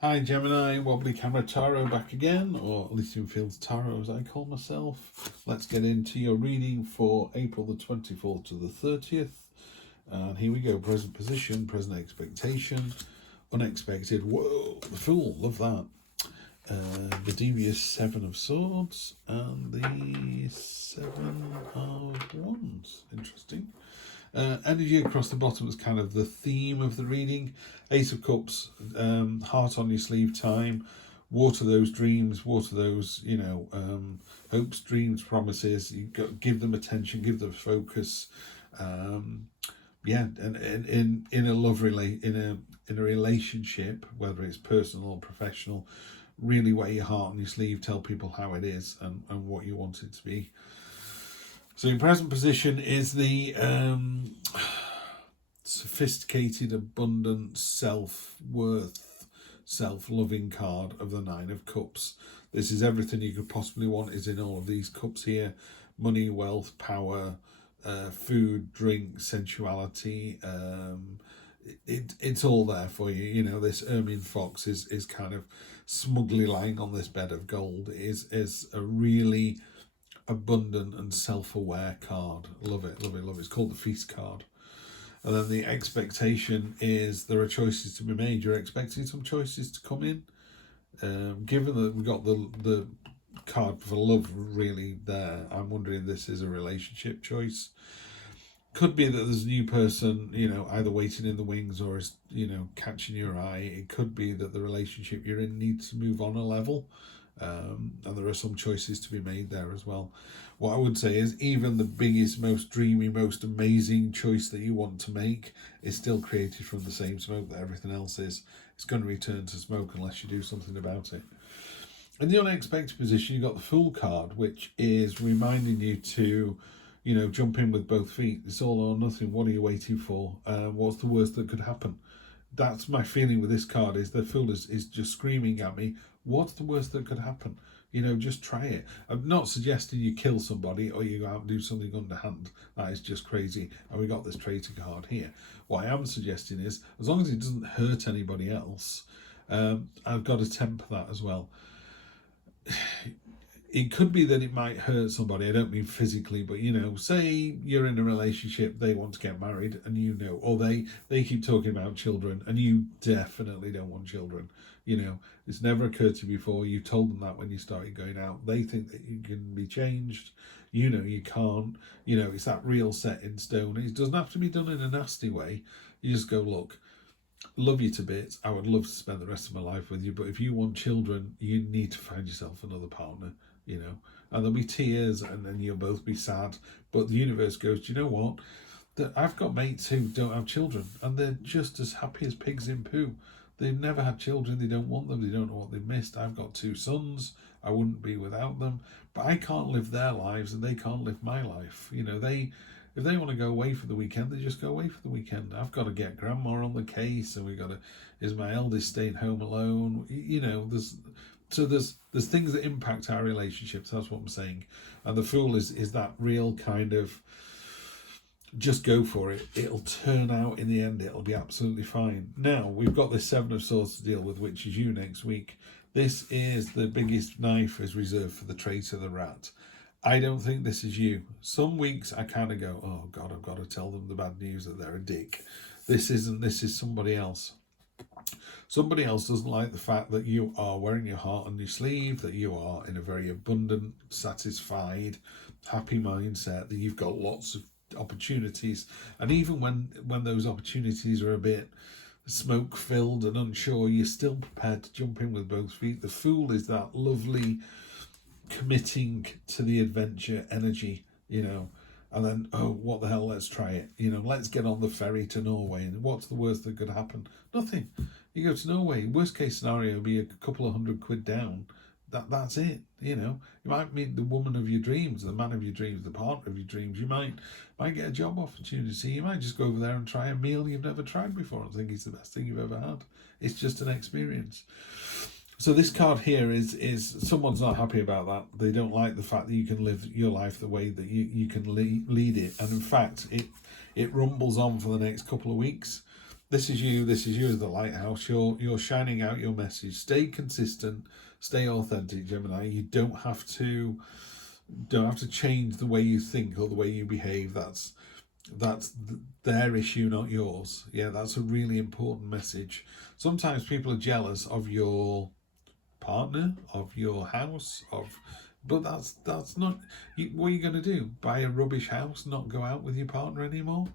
Hi Gemini, Wobbly Camera Tarot back again, or Elysium Fields Tarot as I call myself. Let's get into your reading for April the 24th to the 30th. And here we go, present position, present expectation, unexpected, whoa, the Fool, love that. The devious Seven of Swords and the Seven of Wands, interesting. Energy across the bottom is kind of the theme of the reading. Ace of Cups, heart on your sleeve time. Water those dreams, water those, hopes, dreams, promises. You got give them attention, give them focus. And in a in a relationship, whether it's personal or professional, really wear your heart on your sleeve. Tell people how it is and what you want it to be. So in present position is the sophisticated, abundant, self-worth, self-loving card of the Nine of Cups. This is everything you could possibly want is in all of these cups here. Money, wealth, power, food, drink, sensuality. It's all there for you. You know, this ermine fox is kind of smugly lying on this bed of gold. It is a really abundant and self-aware card. Love it, love it, love it. It's called the Feast card. And then the expectation is there are choices to be made. You're expecting some choices to come in. Given that we've got the card for love really there, I'm wondering if this is a relationship choice. Could be that there's a new person, either waiting in the wings or is, catching your eye. It could be that the relationship you're in needs to move on a level. And there are some choices to be made there as well. What I would say is even the biggest, most dreamy, most amazing choice that you want to make is still created from the same smoke that everything else is. It's going to return to smoke unless you do something about it. In the unexpected position, you've got the Fool card, which is reminding you to, jump in with both feet. It's all or nothing. What are you waiting for? What's the worst that could happen? That's my feeling with this card, is the Fool is just screaming at me, what's the worst that could happen? Just try it. I'm not suggesting you kill somebody or you go out and do something underhand. That is just crazy. And we got this traitor card here. What I am suggesting is, as long as it doesn't hurt anybody else, I've got to temper that as well. It could be that it might hurt somebody. I don't mean physically, but say you're in a relationship, they want to get married, and or they keep talking about children, and you definitely don't want children. It's never occurred to you before. You told them that when you started going out. They think that you can be changed. You can't. It's that real set in stone. It doesn't have to be done in a nasty way. You just go, look, love you to bits. I would love to spend the rest of my life with you, but if you want children, you need to find yourself another partner. And there'll be tears and then you'll both be sad. But the universe goes, do you know what? I've got mates who don't have children and they're just as happy as pigs in poo. They've never had children. They don't want them. They don't know what they've missed. I've got 2 sons. I wouldn't be without them. But I can't live their lives and they can't live my life. If they want to go away for the weekend, they just go away for the weekend. I've got to get grandma on the case, and is my eldest staying home alone? There's things that impact our relationships. That's what I'm saying. And the Fool is that real kind of just go for it. It'll turn out in the end. It'll be absolutely fine. Now we've got this Seven of Swords to deal with, which is you next week. This is the biggest knife is reserved for the traitor, the rat. I don't think this is you. Some weeks I kind of go, oh God, I've got to tell them the bad news that they're a dick. This isn't. This is somebody else. Somebody else doesn't like the fact that you are wearing your heart on your sleeve, that you are in a very abundant, satisfied, happy mindset, that you've got lots of opportunities. And even when those opportunities are a bit smoke-filled and unsure, you're still prepared to jump in with both feet. The Fool is that lovely committing to the adventure energy, and then, oh, what the hell, let's try it. Let's get on the ferry to Norway. And what's the worst that could happen? Nothing. You go to Norway, worst case scenario would be a couple of £100 down. That's it. You might meet the woman of your dreams, the man of your dreams, the partner of your dreams. You might get a job opportunity. You might just go over there and try a meal you've never tried before and think it's the best thing you've ever had. It's just an experience. So this card here is someone's not happy about that. They don't like the fact that you can live your life the way that you can lead it. And in fact, it rumbles on for the next couple of weeks. This is you. This is you as the lighthouse. You're shining out your message. Stay consistent. Stay authentic, Gemini. You don't have to change the way you think or the way you behave. That's their issue, not yours. Yeah, that's a really important message. Sometimes people are jealous of your partner, of your house, but that's not. What are you going to do? Buy a rubbish house, not go out with your partner anymore?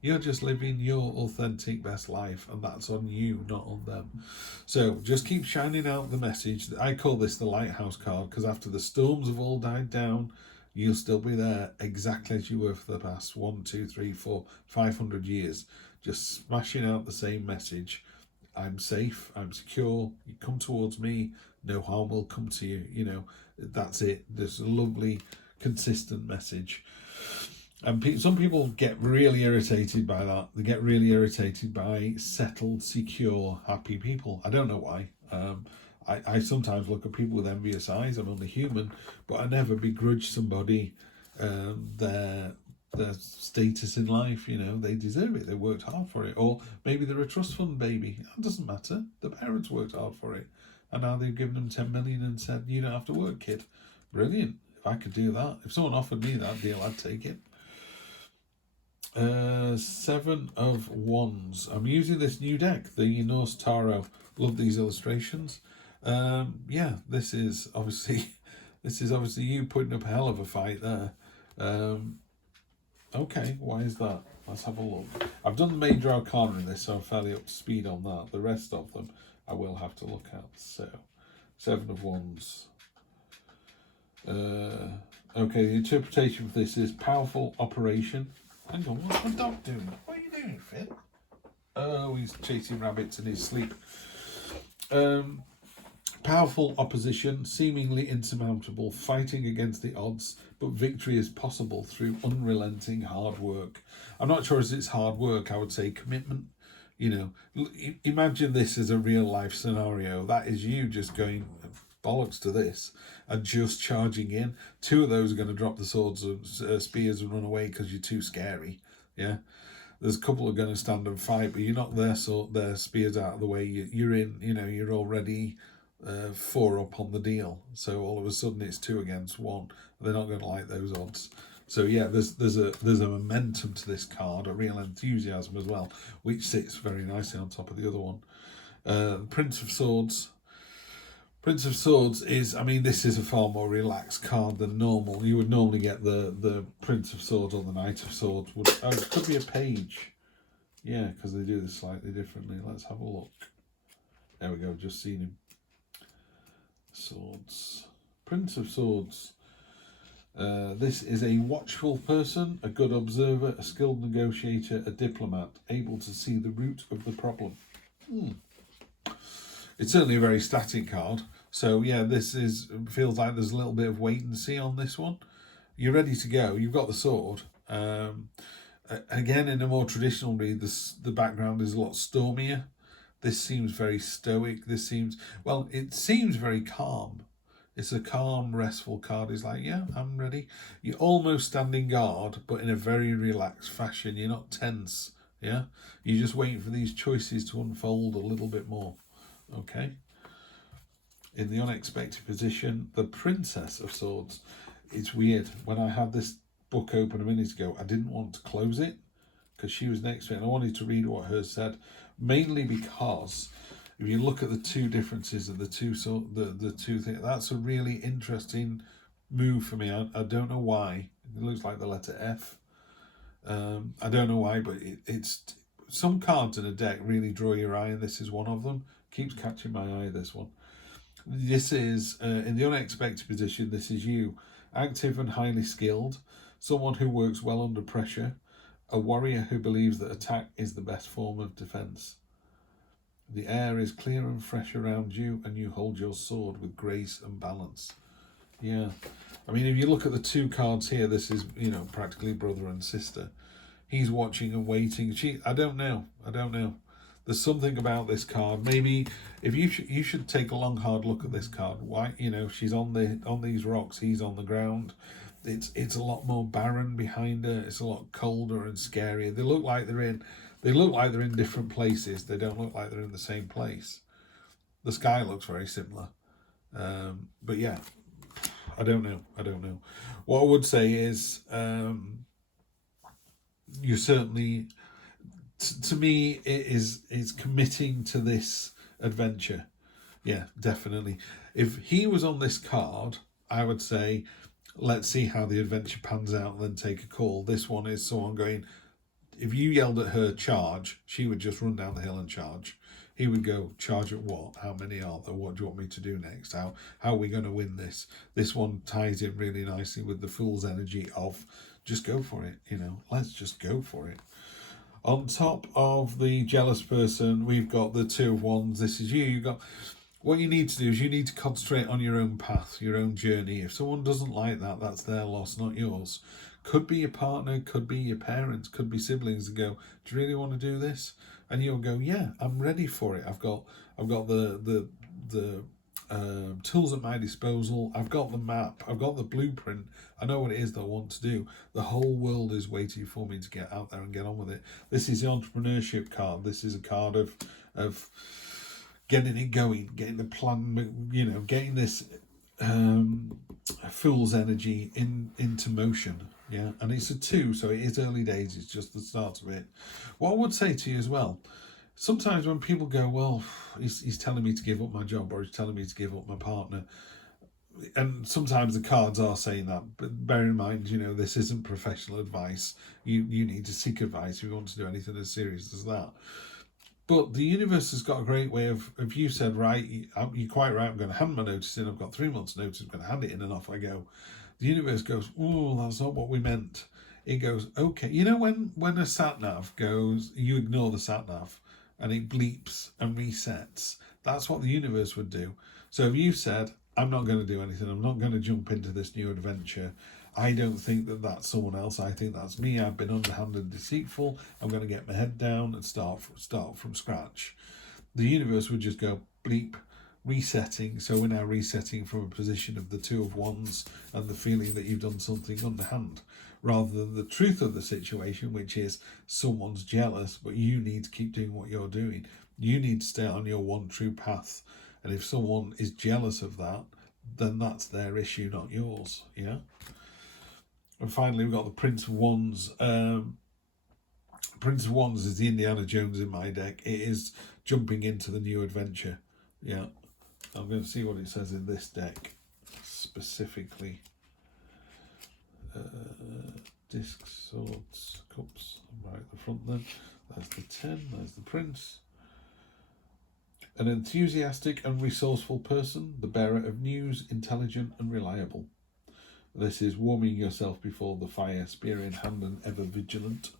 You're just living your authentic best life, and that's on you, not on them. So just keep shining out the message. I call this the lighthouse card, because after the storms have all died down, you'll still be there exactly as you were for the past 1, 2, 3, 4, 500 years. Just smashing out the same message. I'm safe, I'm secure, you come towards me, no harm will come to you. You know, that's it. There's a lovely, consistent message. And some people get really irritated by that. They get really irritated by settled, secure, happy people. I don't know why. I sometimes look at people with envious eyes. I'm only human, but I never begrudge somebody their status in life. You know, they deserve it. They worked hard for it. Or maybe they're a trust fund baby. It doesn't matter. The parents worked hard for it, and now they've given them 10 million and said, "You don't have to work, kid." Brilliant. If I could do that, if someone offered me that deal, I'd take it. 7 of Wands. I'm using this new deck, the Norse Tarot. Love these illustrations. Yeah, this is obviously you putting up a hell of a fight there. Okay, why is that? Let's have a look. I've done the Major Arcana in this, so I'm fairly up to speed on that. The rest of them I will have to look at. So, 7 of Wands. Okay, the interpretation for this is powerful operation. Hang on, what's my dog doing? What are you doing, Finn? Oh, he's chasing rabbits in his sleep. Powerful opposition, seemingly insurmountable, fighting against the odds, but victory is possible through unrelenting hard work. I'm not sure if it's hard work, I would say commitment. You know, imagine this as a real life scenario. That is you just going bollocks to this and just charging in. 2 of those are going to drop the swords and spears and run away because you're too scary. Yeah, there's a couple are going to stand and fight, but you're not their spears out of the way. You're in. You know, you're already 4 up on the deal. So all of a sudden it's 2 against 1. They're not going to like those odds. So yeah, there's a momentum to this card, a real enthusiasm as well, which sits very nicely on top of the other one. Prince of Swords. Prince of Swords is, I mean, this is a far more relaxed card than normal. You would normally get the Prince of Swords or the Knight of Swords. It could be a page. Yeah, because they do this slightly differently. Let's have a look. There we go, just seen him. Swords. Prince of Swords. This is a watchful person, a good observer, a skilled negotiator, a diplomat, able to see the root of the problem. It's certainly a very static card. So yeah, feels like there's a little bit of wait and see on this one. You're ready to go. You've got the sword. Again, in a more traditional read, the background is a lot stormier. This seems very stoic. It seems very calm. It's a calm, restful card. It's like, yeah, I'm ready. You're almost standing guard, but in a very relaxed fashion. You're not tense. Yeah, you're just waiting for these choices to unfold a little bit more. Okay. In the unexpected position, the Princess of Swords. It's weird. When I had this book open a minute ago, I didn't want to close it because she was next to it, and I wanted to read what hers said, mainly because if you look at the 2 differences of the two things, that's a really interesting move for me. I don't know why. It looks like the letter F. I don't know why, but it's some cards in a deck really draw your eye, and this is one of them. Keeps catching my eye, this one. This is, in the unexpected position, this is you. Active and highly skilled. Someone who works well under pressure. A warrior who believes that attack is the best form of defence. The air is clear and fresh around you, and you hold your sword with grace and balance. Yeah. I mean, if you look at the 2 cards here, this is, you know, practically brother and sister. He's watching and waiting. I don't know. There's something about this card. Maybe if you should take a long, hard look at this card. Why, you know, she's on these rocks, he's on the ground. It's a lot more barren behind her. It's a lot colder and scarier. They look like they're in They look like they're in different places. They don't look like they're in the same place. The sky looks very similar. But yeah, I don't know. What I would say is you certainly, to me, it's committing to this adventure. Yeah, definitely. If he was on this card, I would say, let's see how the adventure pans out and then take a call. This one is someone going, if you yelled at her charge, she would just run down the hill and charge. He would go, charge at what? How many are there? What do you want me to do next? How are we going to win this? This one ties in really nicely with the fool's energy of just go for it, let's just go for it. On top of the jealous person, we've got the Two of Wands. This is you. You've got, what you need to do is you need to concentrate on your own path, your own journey. If someone doesn't like that, that's their loss, not yours. Could be your partner, could be your parents, could be siblings that go, do you really want to do this? And you'll go, yeah, I'm ready for it. I've got the tools at my disposal. I've got the map. I've got the blueprint. I know what it is that I want to do. The whole world is waiting for me to get out there and get on with it. This is the entrepreneurship card. This is a card of getting it going, getting the plan, getting this fool's energy into motion. Yeah, and it's a 2, so it is early days. It's just the start of it. What I would say to you as well, sometimes when people go, well, he's telling me to give up my job, or he's telling me to give up my partner, and sometimes the cards are saying that, but bear in mind, this isn't professional advice. You need to seek advice if you want to do anything as serious as that. But the universe has got a great way of, if you said, right, you're quite right, I'm going to hand my notice in, I've got 3 months notice, I'm going to hand it in and off I go. The universe goes, oh, that's not what we meant. It goes, okay. When a sat-nav goes, you ignore the sat-nav and it bleeps and resets. That's what the universe would do. So if you said, I'm not going to do anything, I'm not going to jump into this new adventure, I don't think that that's someone else. I think that's me. I've been underhanded and deceitful. I'm going to get my head down and start from scratch. The universe would just go bleep, resetting. So we're now resetting from a position of the Two of Wands and the feeling that you've done something underhand, rather than the truth of the situation, which is someone's jealous, but you need to keep doing what you're doing. You need to stay on your one true path. And if someone is jealous of that, then that's their issue, not yours. Yeah. And finally, we've got the Prince of Wands. Prince of Wands is the Indiana Jones in my deck. It is jumping into the new adventure. Yeah. I'm going to see what it says in this deck specifically. Discs, swords, cups. Right at the front then. There's the 10. There's the Prince. An enthusiastic and resourceful person, the bearer of news, intelligent and reliable. This is warming yourself before the fire, spear in hand and ever vigilant.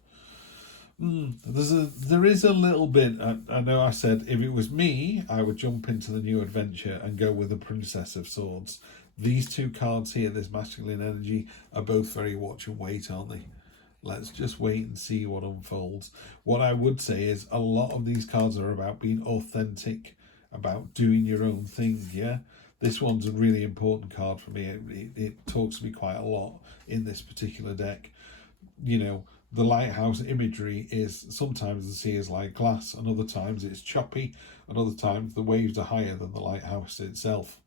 There is a little bit, I know I said if it was me, I would jump into the new adventure and go with the Princess of Swords. These two cards here, this masculine energy, are both very watch and wait, aren't they? Let's just wait and see what unfolds. What I would say is a lot of these cards are about being authentic, about doing your own thing, yeah? This one's a really important card for me. It talks to me quite a lot in this particular deck. The lighthouse imagery is sometimes the sea is like glass, and other times it's choppy, and other times the waves are higher than the lighthouse itself.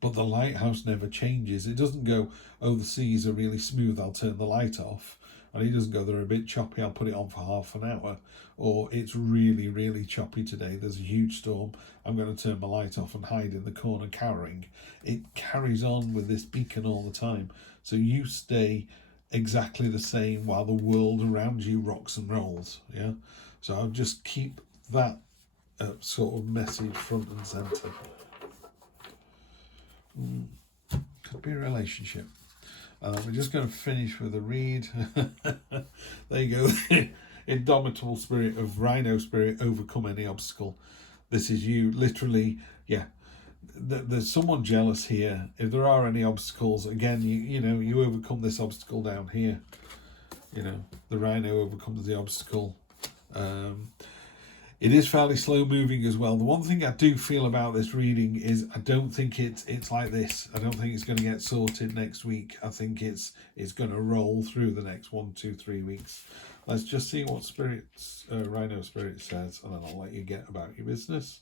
But the lighthouse never changes. It doesn't go, oh, the seas are really smooth, I'll turn the light off. And it doesn't go, they're a bit choppy, I'll put it on for half an hour. Or it's really, really choppy today, there's a huge storm, I'm going to turn my light off and hide in the corner cowering. It carries on with this beacon all the time. So you stay exactly the same while the world around you rocks and rolls. Yeah. So I'll just keep that sort of message front and centre. Could be a relationship. We're just going to finish with a read. There you go. Indomitable spirit of rhino spirit, overcome any obstacle. This is you, literally. Yeah, there's someone jealous here. If there are any obstacles, again, you overcome this obstacle down here. The rhino overcomes the obstacle. It is fairly slow moving as well. The one thing I do feel about this reading is I don't think it's like this. I don't think it's going to get sorted next week. I think it's going to roll through the next 1, 2, 3 weeks. Let's just see what Rhino Spirit says, and then I'll let you get about your business.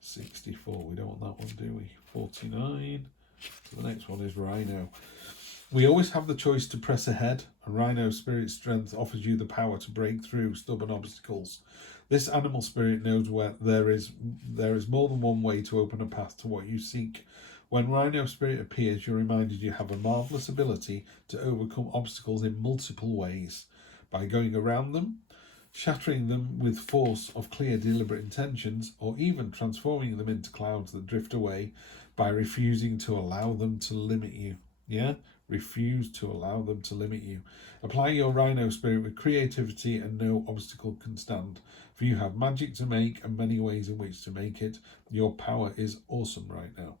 64, we don't want that one, do we? 49. So the next one is Rhino. We always have the choice to press ahead, and Rhino Spirit Strength offers you the power to break through stubborn obstacles. This animal spirit knows where there is more than one way to open a path to what you seek. When Rhino Spirit appears, you're reminded you have a marvellous ability to overcome obstacles in multiple ways. By going around them, shattering them with force of clear, deliberate intentions, or even transforming them into clouds that drift away by refusing to allow them to limit you. Yeah? Refuse to allow them to limit you. Apply your Rhino Spirit with creativity, and no obstacle can stand. For you have magic to make and many ways in which to make it. Your power is awesome right now.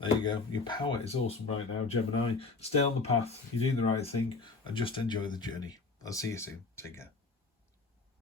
There you go. Your power is awesome right now, Gemini. Stay on the path. You're doing the right thing, and just enjoy the journey. I'll see you soon. Take care.